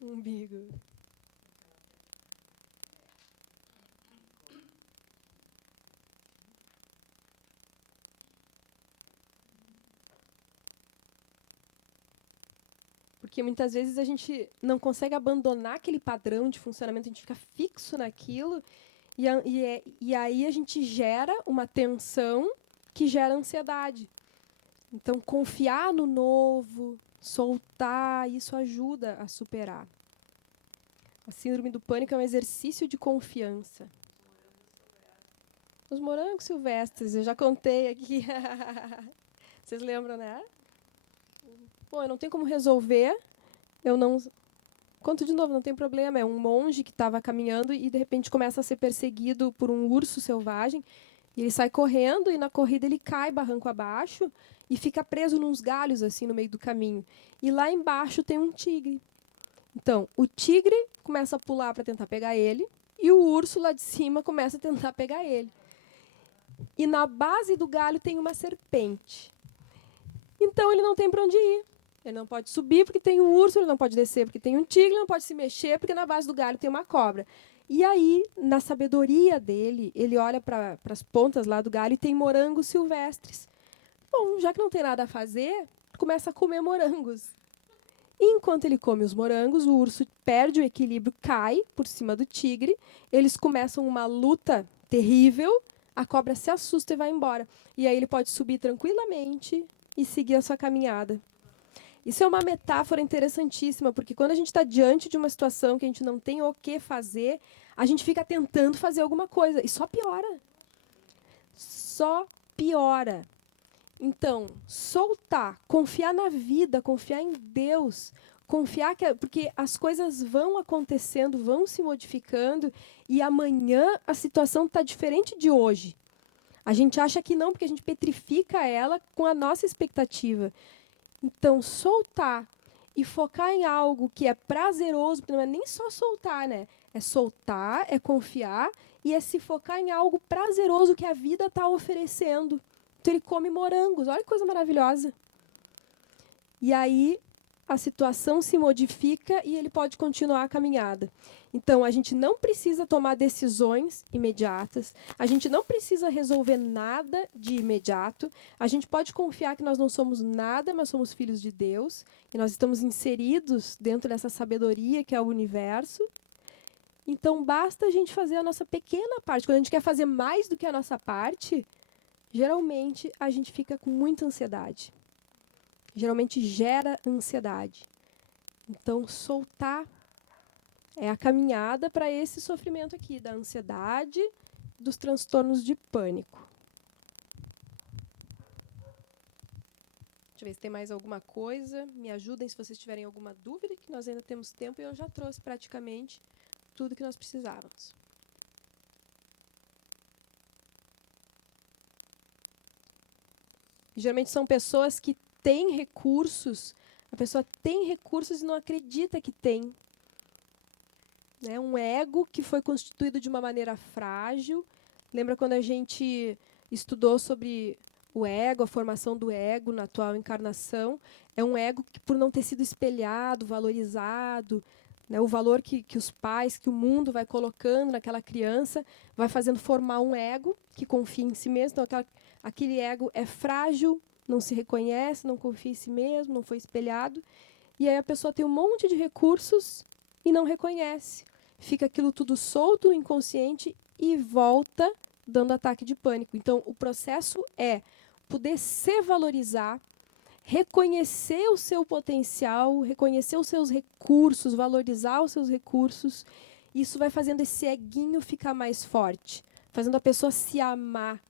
Umbigo. Porque muitas vezes a gente não consegue abandonar aquele padrão de funcionamento, a gente fica fixo naquilo, e aí a gente gera uma tensão que gera ansiedade. Então, confiar no novo, soltar, isso ajuda a superar. A síndrome do pânico é um exercício de confiança. Os morangos silvestres, eu já contei aqui. Vocês lembram, né? Bom, eu não tenho como resolver. Eu não... Conto de novo, não tem problema. É um monge que estava caminhando e, de repente, começa a ser perseguido por um urso selvagem. E ele sai correndo e, na corrida, ele cai barranco abaixo e fica preso nos galhos, assim, no meio do caminho. E lá embaixo tem um tigre. Então, o tigre começa a pular para tentar pegar ele e o urso lá de cima começa a tentar pegar ele. E na base do galho tem uma serpente. Então, ele não tem para onde ir. Ele não pode subir porque tem um urso, ele não pode descer porque tem um tigre, ele não pode se mexer porque na base do galho tem uma cobra. E aí, na sabedoria dele, ele olha para as pontas lá do galho e tem morangos silvestres. Bom, já que não tem nada a fazer, começa a comer morangos. E enquanto ele come os morangos, o urso perde o equilíbrio, cai por cima do tigre, eles começam uma luta terrível, a cobra se assusta e vai embora. E aí ele pode subir tranquilamente e seguir a sua caminhada. Isso é uma metáfora interessantíssima, porque quando a gente está diante de uma situação que a gente não tem o que fazer, a gente fica tentando fazer alguma coisa, e só piora. Só piora. Então, soltar, confiar na vida, confiar em Deus, confiar porque as coisas vão acontecendo, vão se modificando, e amanhã a situação está diferente de hoje. A gente acha que não, porque a gente petrifica ela com a nossa expectativa. Então, soltar e focar em algo que é prazeroso, porque não é nem só soltar, né? É soltar, é confiar e é se focar em algo prazeroso que a vida está oferecendo. Então, ele come morangos. Olha que coisa maravilhosa. E aí, a situação se modifica e ele pode continuar a caminhada. Então, a gente não precisa tomar decisões imediatas, a gente não precisa resolver nada de imediato, a gente pode confiar que nós não somos nada, mas somos filhos de Deus, e nós estamos inseridos dentro dessa sabedoria que é o universo. Então, basta a gente fazer a nossa pequena parte. Quando a gente quer fazer mais do que a nossa parte, geralmente a gente fica com muita ansiedade. Geralmente gera ansiedade. Então, soltar é a caminhada para esse sofrimento aqui, da ansiedade, dos transtornos de pânico. Deixa eu ver se tem mais alguma coisa. Me ajudem se vocês tiverem alguma dúvida, que nós ainda temos tempo e eu já trouxe praticamente tudo que nós precisávamos. Geralmente são pessoas que têm recursos, a pessoa tem recursos e não acredita que tem. Né, um ego que foi constituído de uma maneira frágil. Lembra quando a gente estudou sobre o ego, a formação do ego na atual encarnação? É um ego que, por não ter sido espelhado, valorizado, né, o valor que os pais, que o mundo vai colocando naquela criança, vai fazendo formar um ego que confia em si mesmo. Então, aquele ego é frágil, não se reconhece, não confia em si mesmo, não foi espelhado. E aí a pessoa tem um monte de recursos e não reconhece. Fica aquilo tudo solto, inconsciente, e volta dando ataque de pânico. Então, o processo é poder se valorizar, reconhecer o seu potencial, reconhecer os seus recursos, valorizar os seus recursos. Isso vai fazendo esse eguinho ficar mais forte, fazendo a pessoa se amar.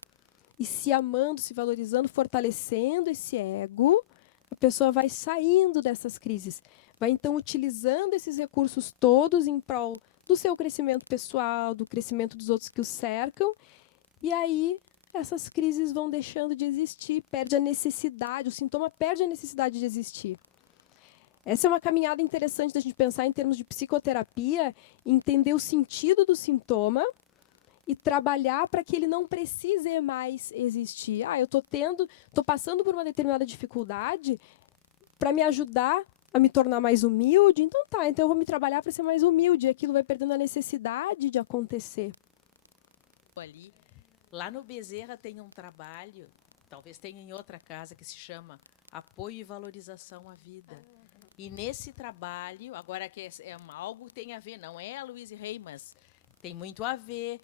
E se amando, se valorizando, fortalecendo esse ego, a pessoa vai saindo dessas crises. Vai, então, utilizando esses recursos todos em prol do seu crescimento pessoal, do crescimento dos outros que o cercam, e aí essas crises vão deixando de existir, perde a necessidade, o sintoma perde a necessidade de existir. Essa é uma caminhada interessante da gente pensar em termos de psicoterapia, entender o sentido do sintoma e trabalhar para que ele não precise mais existir. Eu estou passando por uma determinada dificuldade para me ajudar a me tornar mais humilde, então eu vou me trabalhar para ser mais humilde, e aquilo vai perdendo a necessidade de acontecer. Ali, lá no Bezerra tem um trabalho, talvez tenha em outra casa, que se chama Apoio e Valorização à Vida. E nesse trabalho, agora que algo tem a ver, não é a Louise Hay, mas tem muito a ver,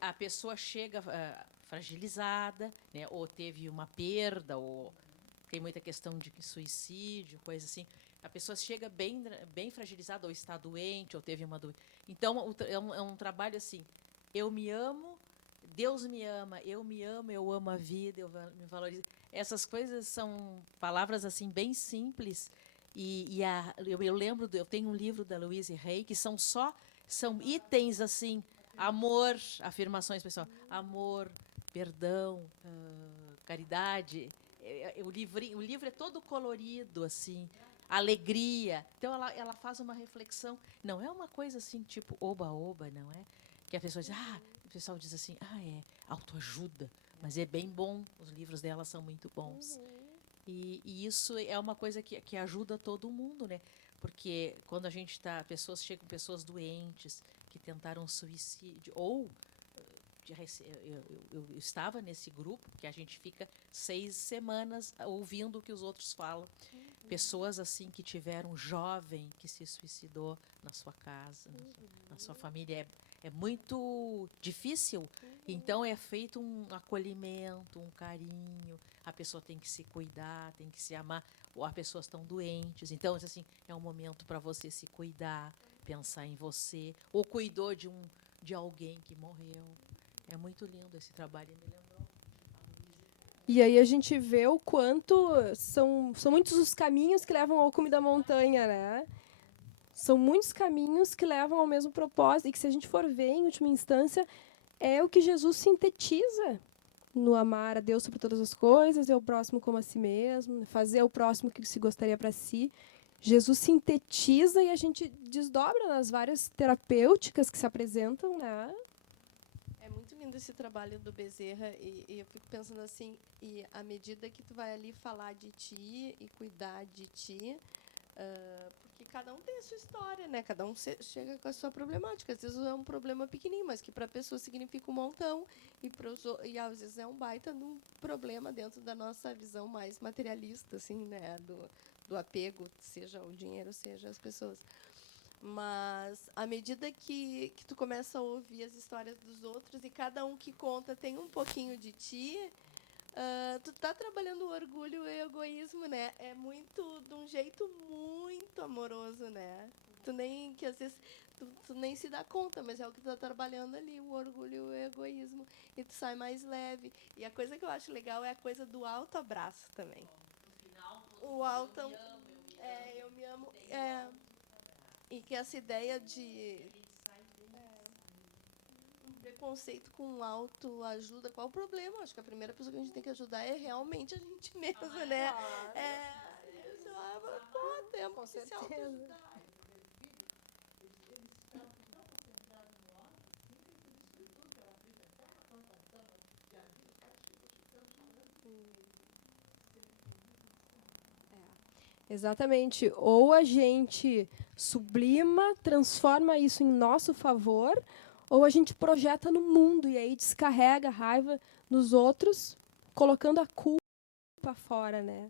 a pessoa chega fragilizada, né, ou teve uma perda, ou tem muita questão de suicídio, coisa assim. A pessoa chega bem fragilizada, ou está doente, ou teve uma doença. Então, é um trabalho assim, eu me amo Deus me ama, eu amo a vida, me valorizo. Essas coisas são palavras assim bem simples. Eu lembro, eu tenho um livro da Louise Hay que são itens assim, amor, afirmações pessoal, amor, perdão, caridade. O livro é todo colorido assim, alegria. Então ela faz uma reflexão. Não é uma coisa assim tipo oba-oba, não é? Que a pessoa diz, o pessoal diz assim, é autoajuda, mas é bem bom. Os livros dela são muito bons. E isso é uma coisa que ajuda todo mundo, né? Porque quando a gente está, chegam pessoas doentes que tentaram suicídio ou eu estava nesse grupo que a gente fica 6 semanas ouvindo o que os outros falam. Pessoas assim que tiveram jovem que se suicidou na sua casa, na sua família. É muito difícil. Então é feito um acolhimento, um carinho. A pessoa tem que se cuidar, tem que se amar. Ou as pessoas estão doentes. Então, assim, é um momento para você se cuidar, pensar em você. Ou cuidou de alguém que morreu. É muito lindo esse trabalho, me lembrou. E aí a gente vê o quanto são muitos os caminhos que levam ao cume da montanha, né? São muitos caminhos que levam ao mesmo propósito. E que, se a gente for ver, em última instância, é o que Jesus sintetiza no amar a Deus sobre todas as coisas, é o próximo como a si mesmo, fazer o próximo que se gostaria para si. Jesus sintetiza e a gente desdobra nas várias terapêuticas que se apresentam, né? É muito lindo esse trabalho do Bezerra e eu fico pensando assim, e à medida que tu vai ali falar de ti e cuidar de ti, porque cada um tem a sua história, né? Cada um chega com a sua problemática. Às vezes é um problema pequenininho, mas que para a pessoa significa um montão e às vezes é um baita de um problema dentro da nossa visão mais materialista, assim, né? Do apego, seja o dinheiro, seja as pessoas. Mas à medida que tu começa a ouvir as histórias dos outros e cada um que conta tem um pouquinho de ti, tu tá trabalhando o orgulho e o egoísmo, né? É muito de um jeito muito amoroso, né? Que às vezes tu nem se dá conta, mas é o que tu tá trabalhando ali, o orgulho e o egoísmo, e tu sai mais leve. E a coisa que eu acho legal é a coisa do alto abraço também. O alto eu me amo, e que essa ideia de preconceito com autoajuda, qual o problema? Acho que a primeira pessoa que a gente tem que ajudar é realmente a gente mesma, né? Temos que se autoajudar. Exatamente. Ou a gente sublima, transforma isso em nosso favor, ou a gente projeta no mundo e aí descarrega a raiva nos outros, colocando a culpa fora, né?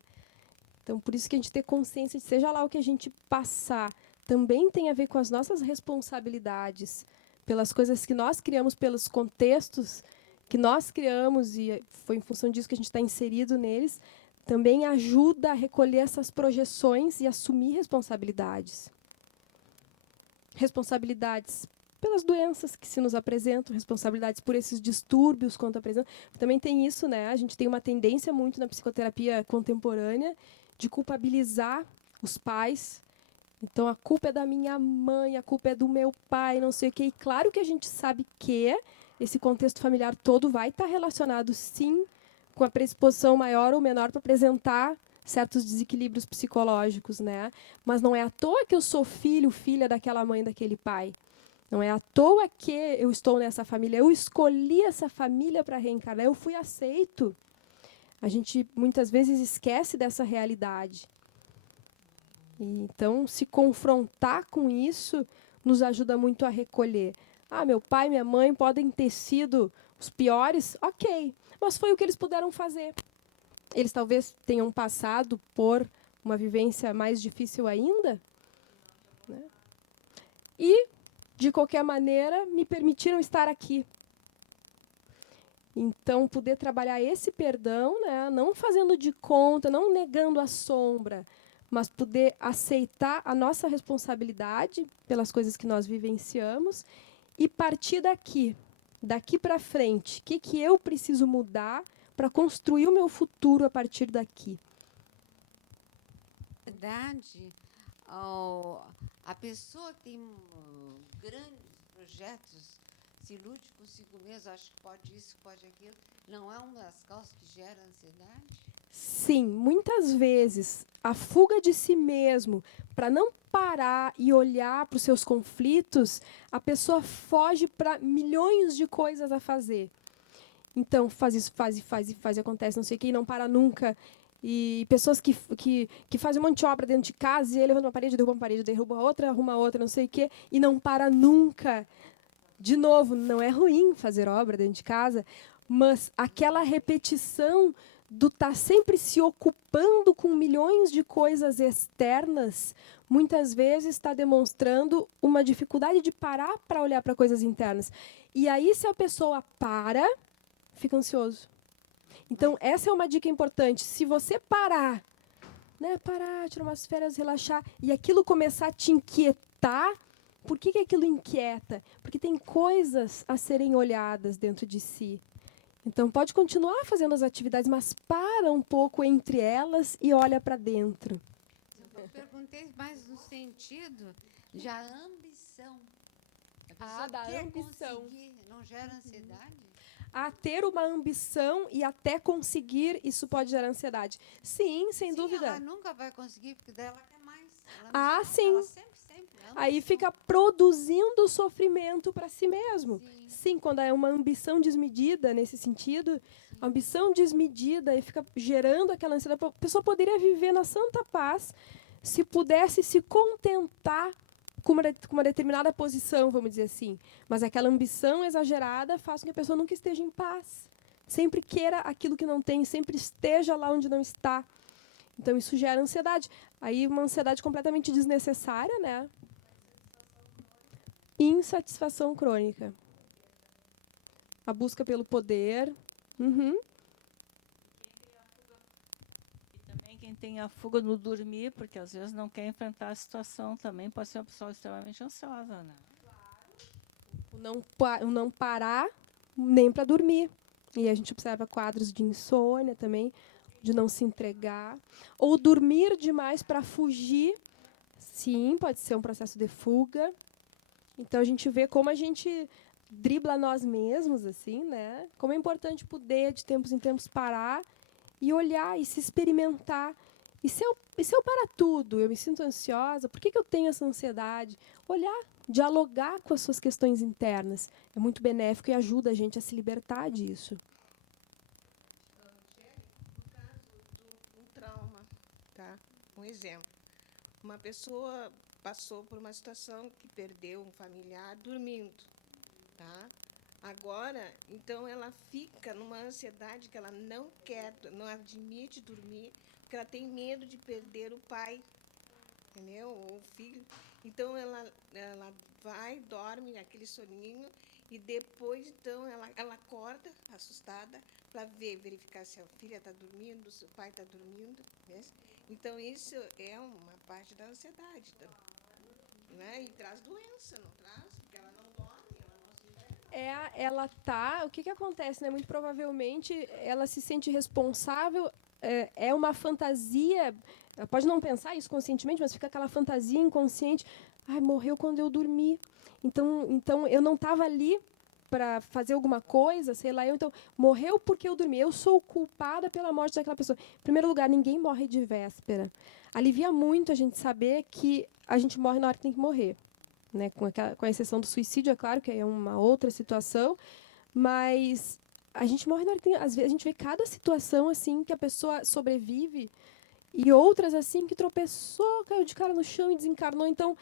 Então, por isso que a gente ter consciência de seja lá o que a gente passar, também tem a ver com as nossas responsabilidades, pelas coisas que nós criamos, pelos contextos que nós criamos, e foi em função disso que a gente está inserido neles, também ajuda a recolher essas projeções e assumir responsabilidades. Responsabilidades pelas doenças que se nos apresentam, responsabilidades por esses distúrbios quanto apresentam. Também tem isso, né? A gente tem uma tendência muito na psicoterapia contemporânea de culpabilizar os pais. Então, a culpa é da minha mãe, a culpa é do meu pai, não sei o quê. E claro que a gente sabe que esse contexto familiar todo vai estar relacionado, sim, com a predisposição maior ou menor para apresentar certos desequilíbrios psicológicos, né? Mas não é à toa que eu sou filho, filha daquela mãe, daquele pai. Não é à toa que eu estou nessa família. Eu escolhi essa família para reencarnar. Eu fui aceito. A gente, muitas vezes, esquece dessa realidade. E, então, se confrontar com isso nos ajuda muito a recolher. Meu pai e minha mãe podem ter sido os piores, ok. Mas foi o que eles puderam fazer. Eles talvez tenham passado por uma vivência mais difícil ainda, né? E, de qualquer maneira, me permitiram estar aqui. Então, poder trabalhar esse perdão, né, não fazendo de conta, não negando a sombra, mas poder aceitar a nossa responsabilidade pelas coisas que nós vivenciamos e partir daqui, daqui para frente, o que eu preciso mudar para construir o meu futuro a partir daqui. Na verdade, a pessoa que tem grandes projetos, se ilude consigo mesmo, acho que pode isso, pode aquilo, não é uma das causas que gera ansiedade? Sim, muitas vezes a fuga de si mesmo, para não parar e olhar para os seus conflitos, a pessoa foge para milhões de coisas a fazer. Então, faz isso, faz, acontece, não sei o que, e não para nunca. E pessoas que fazem um monte de obra dentro de casa, e aí levanta uma parede, derruba outra, arruma outra, não sei o quê, e não para nunca. De novo, não é ruim fazer obra dentro de casa, mas aquela repetição do estar sempre se ocupando com milhões de coisas externas, muitas vezes está demonstrando uma dificuldade de parar para olhar para coisas internas. E aí, se a pessoa para, fica ansioso. Então, essa é uma dica importante. Se você parar, tirar umas férias, relaxar, e aquilo começar a te inquietar, por que aquilo inquieta? Porque tem coisas a serem olhadas dentro de si. Então, pode continuar fazendo as atividades, mas para um pouco entre elas e olha para dentro. Eu perguntei mais no sentido de a ambição. A pessoa Da quer ambição. conseguir, não gera ansiedade? A ter uma ambição e até conseguir, isso pode gerar ansiedade. Sim, sem Sim, dúvida. ela nunca vai conseguir, porque daí ela quer mais. Ah, ambiciosa, sim. Ela sempre. Aí fica produzindo sofrimento para si mesmo. Sim. Sim, quando é uma ambição desmedida, nesse sentido, a ambição desmedida e fica gerando aquela ansiedade. A pessoa poderia viver na santa paz se pudesse se contentar com uma determinada posição, vamos dizer assim. Mas aquela ambição exagerada faz com que a pessoa nunca esteja em paz. Sempre queira aquilo que não tem, sempre esteja lá onde não está. Então, isso gera ansiedade. Aí, uma ansiedade completamente desnecessária, né? Insatisfação crônica. A busca pelo poder. Uhum. E também quem tem a fuga no dormir, porque às vezes não quer enfrentar a situação, também pode ser uma pessoa extremamente ansiosa, né? O não parar nem para dormir. E a gente observa quadros de insônia também, de não se entregar. Ou dormir demais para fugir. Sim, pode ser um processo de fuga. Então, a gente vê como a gente dribla nós mesmos, assim, né? Como é importante poder, de tempos em tempos, parar e olhar e se experimentar. E se eu parar tudo, eu me sinto ansiosa, por que eu tenho essa ansiedade? Olhar, dialogar com as suas questões internas. É muito benéfico e ajuda a gente a se libertar disso. No caso do trauma, tá? Um exemplo. Uma pessoa passou por uma situação que perdeu um familiar dormindo, tá? Agora, então, ela fica numa ansiedade que ela não quer, não admite dormir, porque ela tem medo de perder o pai, entendeu? Ou o filho. Então, ela vai, dorme aquele soninho, e depois, então, ela acorda, assustada, para verificar se a filha está dormindo, se o pai está dormindo, né? Então, isso é uma parte da ansiedade, né? E traz doença, não traz? Porque ela não dorme, ela não se... O que acontece, né? Muito provavelmente ela se sente responsável, é uma fantasia, ela pode não pensar isso conscientemente, mas fica aquela fantasia inconsciente, morreu quando eu dormi, então eu não estava ali para fazer alguma coisa, sei lá, então morreu porque eu dormi, eu sou culpada pela morte daquela pessoa. Em primeiro lugar, ninguém morre de véspera. Alivia muito a gente saber que a gente morre na hora que tem que morrer. Né, com a exceção do suicídio, é claro que é uma outra situação, mas a gente morre na hora que tem, às vezes a gente vê cada situação assim que a pessoa sobrevive e outras assim que tropeçou, caiu de cara no chão e desencarnou. Então,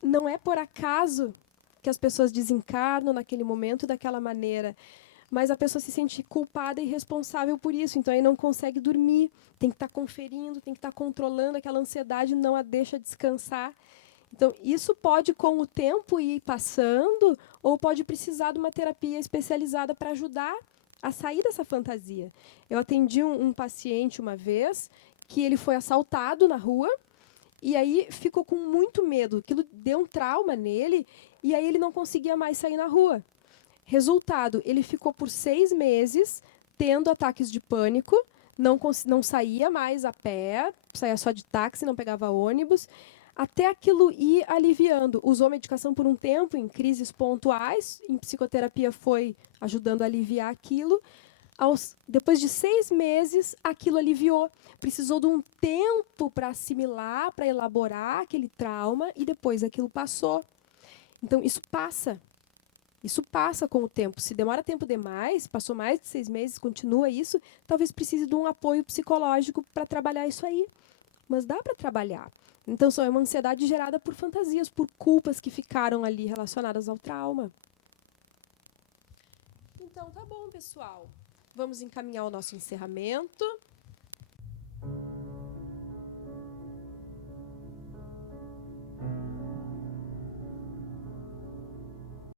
não é por acaso que as pessoas desencarnam naquele momento daquela maneira, mas a pessoa se sente culpada e responsável por isso, então aí não consegue dormir, tem que estar conferindo, tem que estar controlando aquela ansiedade, não a deixa descansar. Então, isso pode, com o tempo, ir passando, ou pode precisar de uma terapia especializada para ajudar a sair dessa fantasia. Eu atendi um paciente uma vez que ele foi assaltado na rua e aí ficou com muito medo. Aquilo deu um trauma nele e aí ele não conseguia mais sair na rua. Resultado, ele ficou por 6 meses tendo ataques de pânico, não saía mais a pé, saía só de táxi, não pegava ônibus, até aquilo ir aliviando. Usou medicação por um tempo, em crises pontuais, em psicoterapia foi ajudando a aliviar aquilo. Depois de 6 meses, aquilo aliviou. Precisou de um tempo para assimilar, para elaborar aquele trauma, e depois aquilo passou. Então, isso passa. Isso passa com o tempo. Se demora tempo demais, passou mais de 6 meses, continua isso, talvez precise de um apoio psicológico para trabalhar isso aí. Mas dá para trabalhar. Então, é uma ansiedade gerada por fantasias, por culpas que ficaram ali relacionadas ao trauma. Então, tá bom, pessoal. Vamos encaminhar o nosso encerramento.